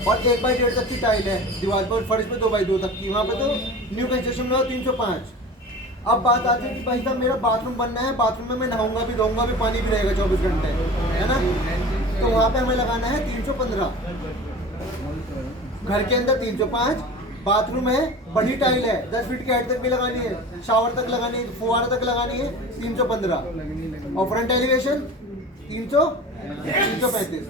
और 1/1.5 तक की टाइल है दीवार पर, फर्श पे 2x2 तक की, वहाँ पे तो न्यू कंस्ट्रक्शन में 305। अब बात आती है कि भाई साहब मेरा बाथरूम बनना है, बाथरूम में मैं नहाऊंगा भी, धोऊंगा भी, पानी भी रहेगा 24 घंटे, है ना, तो वहाँ पे हमें लगाना है 315। घर के अंदर 305, बाथरूम है, बड़ी टाइल है, 10 फीट की हाइट तक भी लगानी है, शावर तक लगानी है, फुहारा तक लगानी है, 315। और फ्रंट एलिवेशन 335।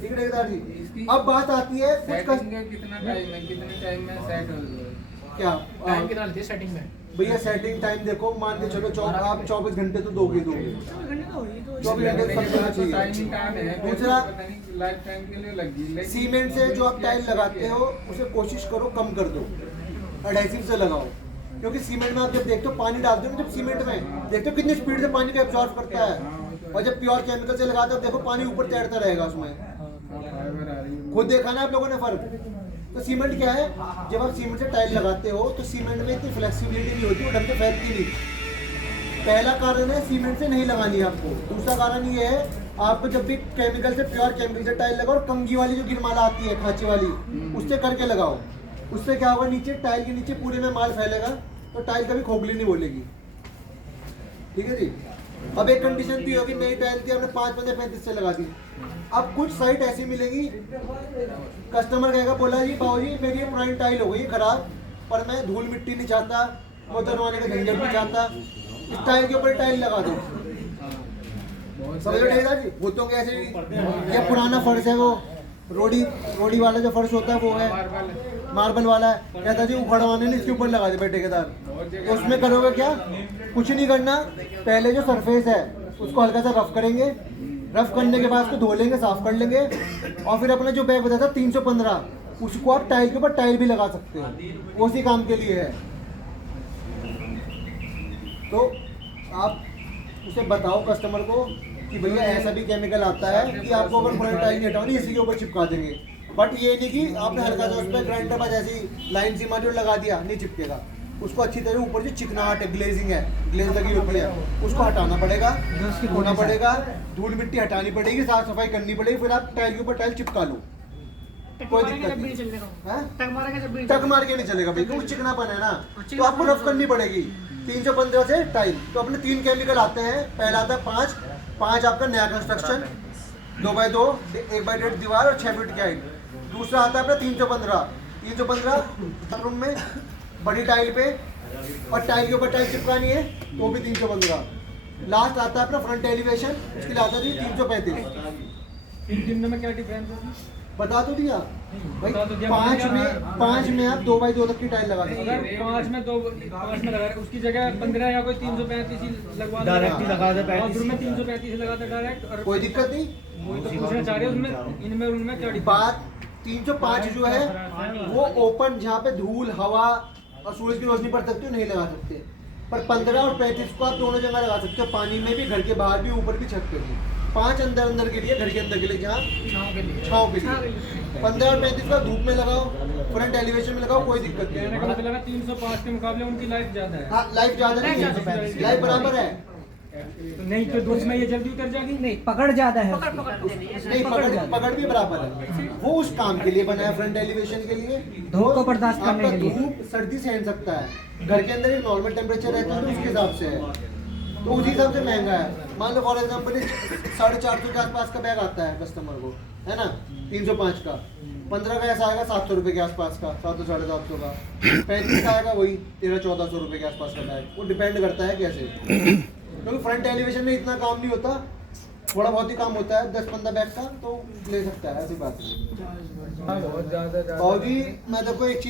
ठीक है ठेकेदार जी। अब बात आती है कितना टाइम है, कितने टाइम में सेट हो क्या टाइम कितना लेती है सेटिंग में? भैया सेटिंग टाइम देखो, मान के चलो आप 24 घंटे तो दोगे 24 घंटे तो सब देना चाहिए। दूसरा, लाइफ टाइम के लिए लगी सीमेंट से जो आप टाइल लगाते हो उसे कोशिश करो कम कर दो, एडहेसिव से लगाओ, क्योंकि सीमेंट में आप जब देखते हो पानी डालते हो ना, जब सीमेंट में देखते हो कितनी स्पीड से पानी को एब्जॉर्ब करता है, और जब प्योर केमिकल से लगाते हो देखो पानी ऊपर तैरता रहेगा उसमें, खुद देखा ना आप लोगों ने फर्क। तो सीमेंट क्या है, जब आप सीमेंट से टाइल लगाते हो तो सीमेंट में इतनी फ्लेक्सिबिलिटी नहीं होती, वो ढंग से फैलती नहीं। पहला कारण है सीमेंट से नहीं लगानी है आपको। दूसरा कारण ये है, आपको जब भी केमिकल से, प्योर केमिकल से टाइल लगाओ, कंगी वाली जो गिरमाला आती है खांची वाली, उससे करके लगाओ। उससे क्या होगा, नीचे टाइल के नीचे पूरे में माल फैलेगा, तो टाइल कभी खोखली नहीं बोलेगी। ठीक है जी। अब एक कंडीशन थी होगी, नई टाइल थी, आपने 5-35 से लगा दी। अब कुछ साइट ऐसी मिलेगी, कस्टमर कहेगा बोला जी बाबू जी मेरी ये पुरानी टाइल हो गई खराब, पर मैं धूल मिट्टी नहीं चाहता, मोतरवाने का झंझट नहीं चाहता, इस टाइल के ऊपर टाइल लगा दो। समझ रहे जी, भूतों के ऐसे ये पुराना फर्श है, वो रोडी वाला जो फर्श होता है वो है, मार्बल वाला है, कहता जी उखड़वाने नहीं, इसके ऊपर लगा दे भाई ठेकेदार। तो उसमें करोगे क्या, कुछ नहीं करना, पहले जो सरफेस है उसको हल्का सा रफ करेंगे, रफ करने के बाद उसको धो लेंगे, साफ कर लेंगे, और फिर अपने जो बैग बताया था 315, उसको आप टाइल के ऊपर टाइल भी लगा सकते हो, उसी काम के लिए है। तो आप उसे बताओ कस्टमर को कि भैया ऐसा भी केमिकल आता है कि आपको अगर पुरानी टाइल नहीं हटानी, इसी के ऊपर चिपका देंगे। बट ये नहीं कि आपने हल्का सा उस पर ग्राइंडर पर जैसी लाइन सी मारी और लगा दिया, नहीं चिपकेगा। उसको अच्छी तरह ऊपर जो चिकनाहट है, ग्लेजिंग है, ग्लेज लगी होती है, उसको हटाना पड़ेगा, धोना पड़ेगा, धूल मिट्टी हटानी पड़ेगी, साफ सफाई करनी पड़ेगी, फिर आप टाइल के ऊपर टाइल चिपका लो। कोई दिक्कत नहीं, टक मार के नहीं चलेगा भाई, क्योंकि चिकनापन है ना, तो आपको रफ करनी पड़ेगी। 315 से टाइल, तो अपने 3 केमिकल आते हैं। पहला आता है 5 आपका नया कंस्ट्रक्शन, 2x2, 1/1.5 दीवार और 6 फीट की हाइट। दूसरा आता है अपना 315 रूम में बड़ी टाइल पे, और टाइल के ऊपर टाइल चिपकानी है तो भी 315। लास्ट आता है अपना फ्रंट एलिवेशन, इसके लिए आता है 335। इन तीनों में क्या डिफरेंस है? बता तो दिया भाई, 5 में आप 2x2 तक की टाइल लगा सकते अगर 5 में लगा रहे उसकी जगह 15 या कोई 335 ही लगवा डायरेक्ट ही लगा दे, बाथरूम में 335 लगा दे डायरेक्ट, और कोई दिक्कत नहीं। वही तो पूछना चाह रहे हैं उसमें, इनमें उनमें क्या difference? बात 305 जो है वो ओपन, जहाँ पे धूल, हवा और सूरज की रोशनी पड़ सकती है, नहीं लगा सकते। पर 15 और 35 को आप दोनों जगह लगा सकते हो, पानी में भी, घर के बाहर भी, ऊपर भी, छत पे भी। 5 अंदर के लिए, घर के अंदर के लिए, जहाँ छाँव के लिए। 15 और 35 का धूप में लगाओ, फ्रंट एलिवेशन में लगाओ, कोई दिक्कत नहीं कहने का है। मतलब है 305 के मुकाबले उनकी लाइफ ज्यादा है। हाँ, लाइफ ज्यादा नहीं है, लाइफ बराबर है। तो नहीं तो दूसरे में ये जल्दी उतर जाएगी। नहीं, पकड़ ज्यादा है, नहीं, पकड़ भी बराबर है, वो उस काम के लिए बना है, फ्रंट एलिवेशन के लिए। धूप को बर्दाश्त करने के लिए। धूप सर्दी सहन सकता है, घर के अंदर एक नॉर्मल टेम्परेचर रहता है तो उसके हिसाब से है, तो उसी हिसाब से महंगा है। मान लो फॉर एग्जाम्पल 450 के आसपास का बैग आता है कस्टमर को, है ना, 305 का, 15 का ऐसा आएगा 700 रुपये के आसपास का, 700-750 का। 35 का आएगा वही 1300-1400 रुपये के आसपास का बैग। वो डिपेंड करता है कैसे, क्योंकि फ्रंट एलिवेशन में इतना काम नहीं होता, थोड़ा बहुत ही काम होता है, 10-15 बैग का, तो ले सकता है, ऐसी बात है। बहुत ज्यादा और भी मैं देखो एक चीज